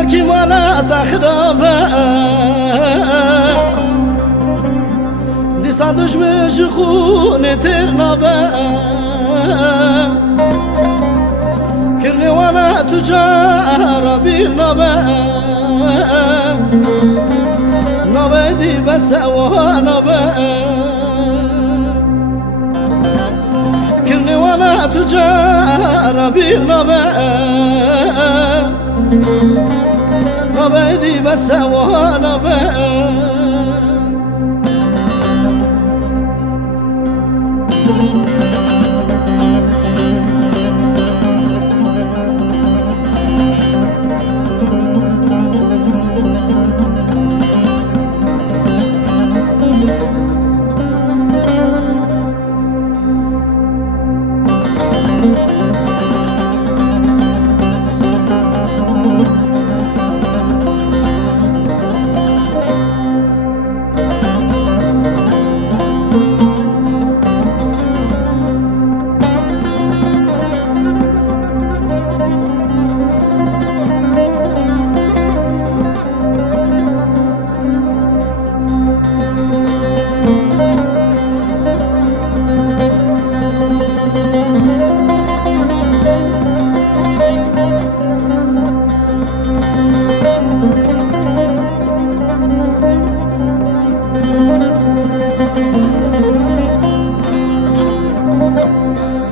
بلكي ولا تخربه دي صادوش مشخون ترنبه كرني ولا تجار بيرنبه نبه دي بس ونبه كرني ولا تجار بيرنبه نبه دي بس ونبه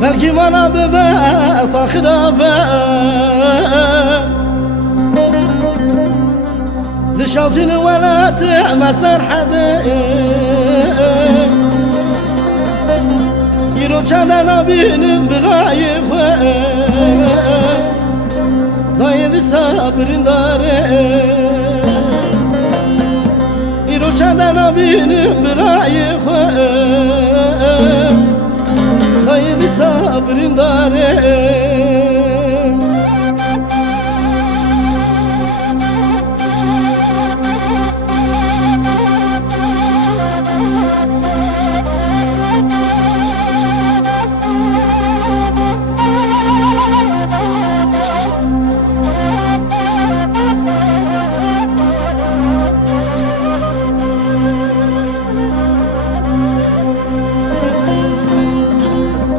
بلكي وانا ببات اخرافه لشوتين ولا تعمسر حدا يرو كان بين براي خواه داين صبرين داره يرو كان بين براي خواه داين صبرين داره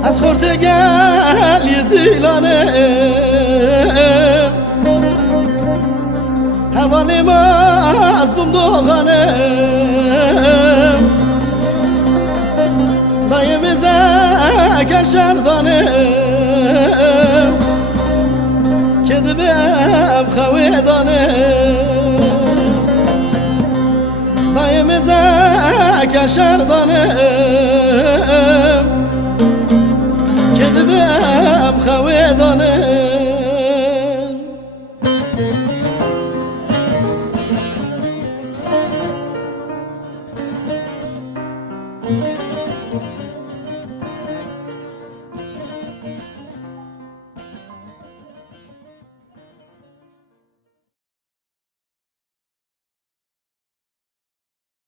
از خورده گل یه زیلانه هوانه ما از دوم دوغانه دایم زکر شردانه که دبیم خواه دانه دایم زکر شردانه بهم خواه دانه